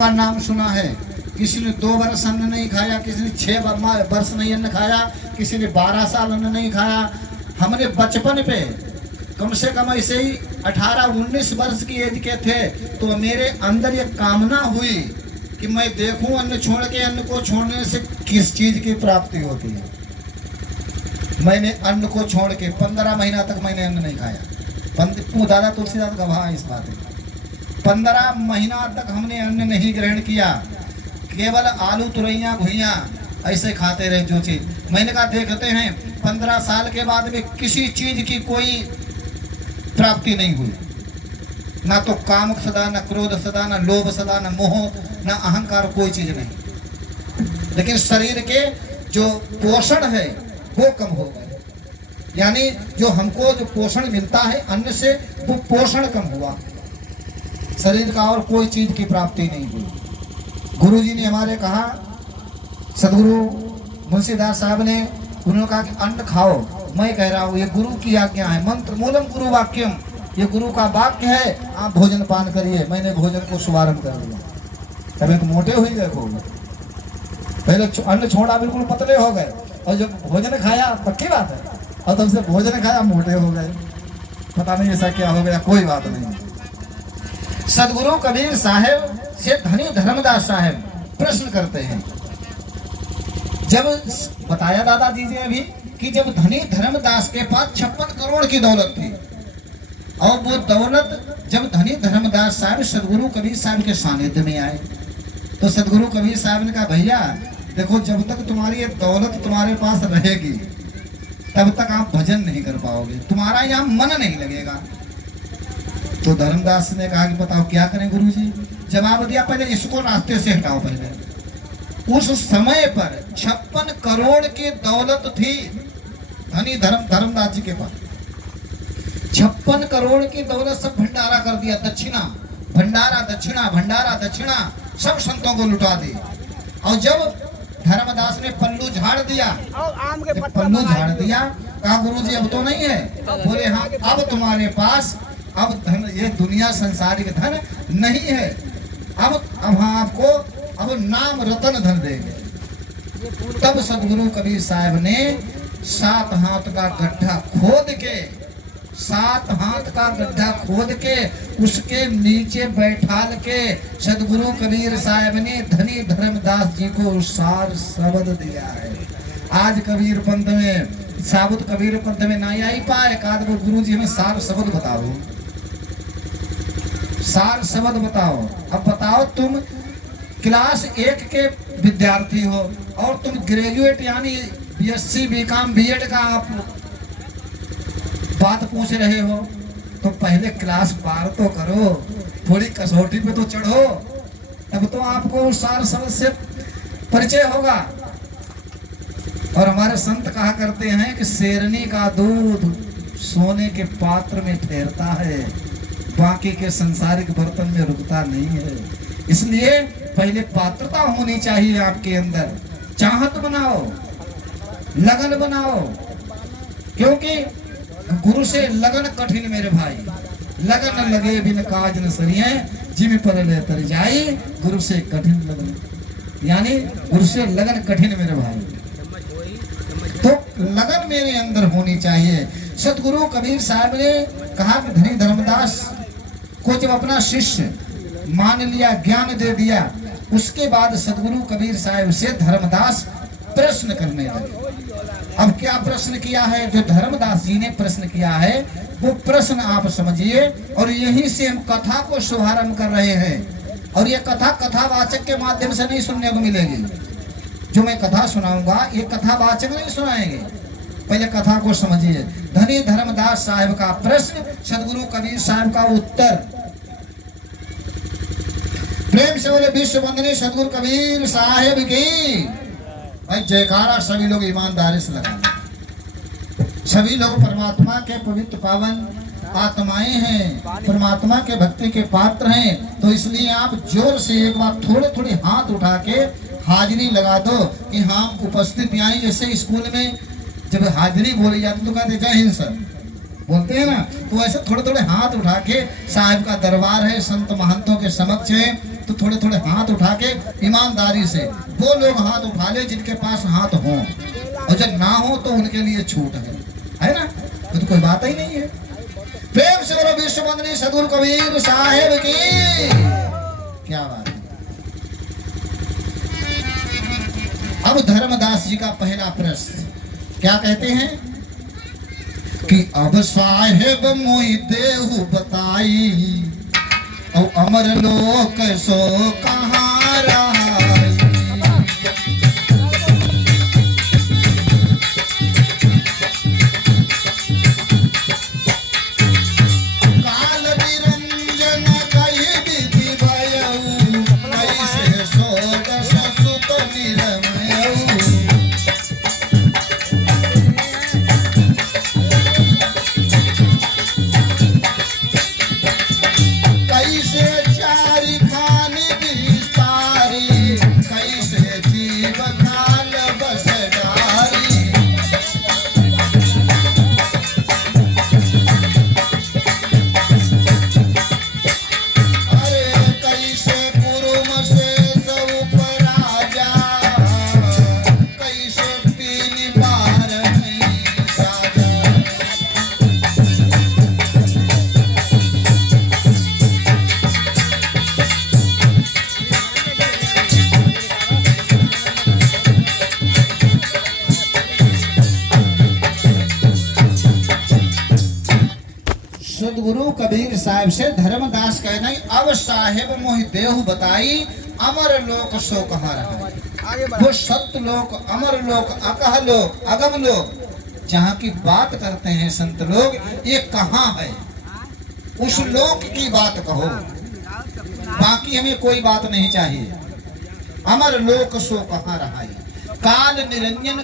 का नाम सुना है। किसी ने 2 वर्ष अन्न नहीं खाया, किसी ने 6 वर्ष नहीं अन्न खाया, किसी ने 12 साल अन्न नहीं खाया। हमने बचपन पे कम से कम ऐसे ही 18-19 वर्ष की एज के थे तो मेरे अंदर ये कामना हुई कि मैं देखूं अन्न छोड़ के, अन्न को छोड़ने से किस चीज की प्राप्ति होती है। मैंने अन्न को छोड़ के 15 महीना तक मैंने अन्न नहीं खाया। दादा तुलसीदास गवाह है इस बात में। 15 महीना तक हमने अन्न नहीं ग्रहण किया, केवल आलू तुरैया भुइया ऐसे खाते रहे जो चीज। मैंने कहा देखते हैं 15 साल के बाद में किसी चीज की कोई प्राप्ति नहीं हुई, ना तो काम सदा, न क्रोध सदा, न लोभ सदा, न मोह, न अहंकार, कोई चीज नहीं। लेकिन शरीर के जो पोषण है वो कम हो गए, यानी जो हमको जो पोषण मिलता है अन्न से वो पोषण कम हुआ शरीर का, और कोई चीज की प्राप्ति नहीं हुई। गुरुजी ने हमारे कहा, सदगुरु मुंशीदास साहब ने, उन्होंने कहा कि अन्न खाओ। मैं कह रहा हूँ ये गुरु की आज्ञा है, मंत्र मूलम गुरु वाक्यम, ये गुरु का वाक्य है, आप भोजन पान करिए। मैंने भोजन को शुभारंभ कर दिया। तब एक मोटे हुए गए खूब, पहले अन्न छोड़ा बिल्कुल पतले हो गए, और जब भोजन खाया, पक्की बात है, और तब से भोजन खाया मोटे हो गए। पता नहीं ऐसा क्या हो गया, कोई बात नहीं। सदगुरु कबीर साहब से धनी धर्मदास साहब प्रश्न करते हैं। जब बताया दादाजी ने अभी कि जब धनी धर्मदास के पास 56 करोड़ की दौलत थी, और वो दौलत जब धनी धर्मदास साहब सदगुरु कबीर साहब के सानिध्य में आए तो सदगुरु कबीर साहब ने कहा, भैया देखो जब तक तुम्हारी ये दौलत तुम्हारे पास रहेगी तब तक आप भजन नहीं कर पाओगे, तुम्हारा यहाँ मन नहीं लगेगा। तो धर्मदास ने कहा कि बताओ क्या करें गुरुजी। जवाब दिया, पहले इसको रास्ते से हटाओ। पहले उस समय पर 56 करोड़ की दौलत थी धनी धर्मदास जी के पास। 56 करोड़ की दौलत सब भंडारा कर दिया, दक्षिणा भंडारा, दक्षिणा भंडारा, दक्षिणा सब संतों को लुटा दी। और जब धर्मदास ने पल्लू झाड़ दिया, पल्लू झाड़ दिया, कहा गुरुजी अब तो नहीं है। बोले हाँ, अब तुम्हारे पास अब धन, ये दुनिया संसारिक धन नहीं है, अब हम आपको अब नाम रतन धन देंगे। तब सदगुरु कबीर साहब ने 7 हाथ का गड्ढा खोद के, 7 हाथ का गड्ढा खोद के उसके नीचे बैठाल के सदगुरु कबीर साहब ने धनी धर्मदास जी को सार शब्द दिया है। आज कबीर पंथ में, साबुत कबीर पंथ में नहीं आई पाए, कहा गुरु जी हमें सार शब्द बताओ, सार शब्द बताओ। अब बताओ, तुम क्लास 1 के विद्यार्थी हो और तुम ग्रेजुएट यानी BSc BCom B.Ed का आप बात पूछ रहे हो, तो पहले क्लास पार तो करो, थोड़ी कसौटी पे तो चढ़ो, तब तो आपको सार शब्द से परिचय होगा। और हमारे संत कहा करते हैं कि शेरनी का दूध सोने के पात्र में ठहरता है, बाकी के संसारिक बर्तन में रुकता नहीं है। इसलिए पहले पात्रता होनी चाहिए आपके अंदर, चाहत बनाओ, लगन बनाओ, क्योंकि गुरु से लगन कठिन मेरे भाई, लगन लगे बिन काज न सरिये, जिम पर ले तर जाई, गुरु से कठिन लगन, यानी गुरु से लगन कठिन मेरे भाई। तो लगन मेरे अंदर होनी चाहिए। सतगुरु कबीर साहब ने कहा कि धनी धर्मदास को जब अपना शिष्य मान लिया, ज्ञान दे दिया, उसके बाद सतगुरु कबीर साहब से धर्मदास प्रश्न करने लगे। अब क्या प्रश्न किया है, जो धर्मदास जी ने प्रश्न किया है वो प्रश्न आप समझिए, और यहीं से हम कथा को शुभारंभ कर रहे हैं। और ये कथा कथावाचक के माध्यम से नहीं सुनने को मिलेगी। जो मैं कथा सुनाऊंगा ये कथावाचक नहीं सुनाएंगे, पहले कथा को समझिए। धनी धर्मदास साहब का प्रश्न, सदगुरु कबीर साहब का उत्तर। प्रेम से बोले विश्व वंदनीय सदगुरु कबीर साहब की भाई जयकारा। सभी लोग ईमानदारी से लगाएं। सभी लोग परमात्मा के पवित्र पावन आत्माएं हैं, परमात्मा के भक्ति के पात्र हैं, तो इसलिए आप जोर से एक बार थोड़े थोड़े हाथ उठा के हाजिरी लगा दो कि हाँ उपस्थित। यानी जैसे स्कूल में जब हाजिरी बोली जाती तो कहते जय हिंद सर, बोलते हैं ना, तो ऐसे थोड़े थोड़े हाथ उठा के साहिब का दरबार है, संत महंतों के समक्ष है, तो थोड़े थोड़े हाथ उठा के ईमानदारी से वो लोग हाथ उठा ले जिनके पास हाथ हो, और जब ना हो तो उनके लिए छूट है ना? तो कोई बात ही नहीं है। प्रेम से बोलो विश्व वंदनीय सद्गुरु कबीर साहेब की क्या बात है। अब धर्मदास जी का पहला प्रश्न क्या कहते हैं कि अब साहेब मोहि देहु बताई, और अमर लोक सो कहाँ रहाई। काल निरंजन कहि विधि भयउ, कैसे षोडश सुत निरमयउ। कैसे चारि खान विस्तारी, कैसे जीव काल बस डारी। अरे कैसे कुरुम से सब राजा, कैसे तीन बार नहीं साजा। सदगुरु कबीर साहब से धर्मदास कहना, अब साहेब मोहि देहु बताई, अमर लोक सो कहाँ रहा। वो सत्य लोक, अमर लोक, अकह लोक, अगम लोक, जहाँ की बात करते हैं संत लोग, ये कहाँ है? उस लोक की बात कहो, बाकी हमें कोई बात नहीं चाहिए। अमर लोक सो कहाँ रहा। काल निरंजन के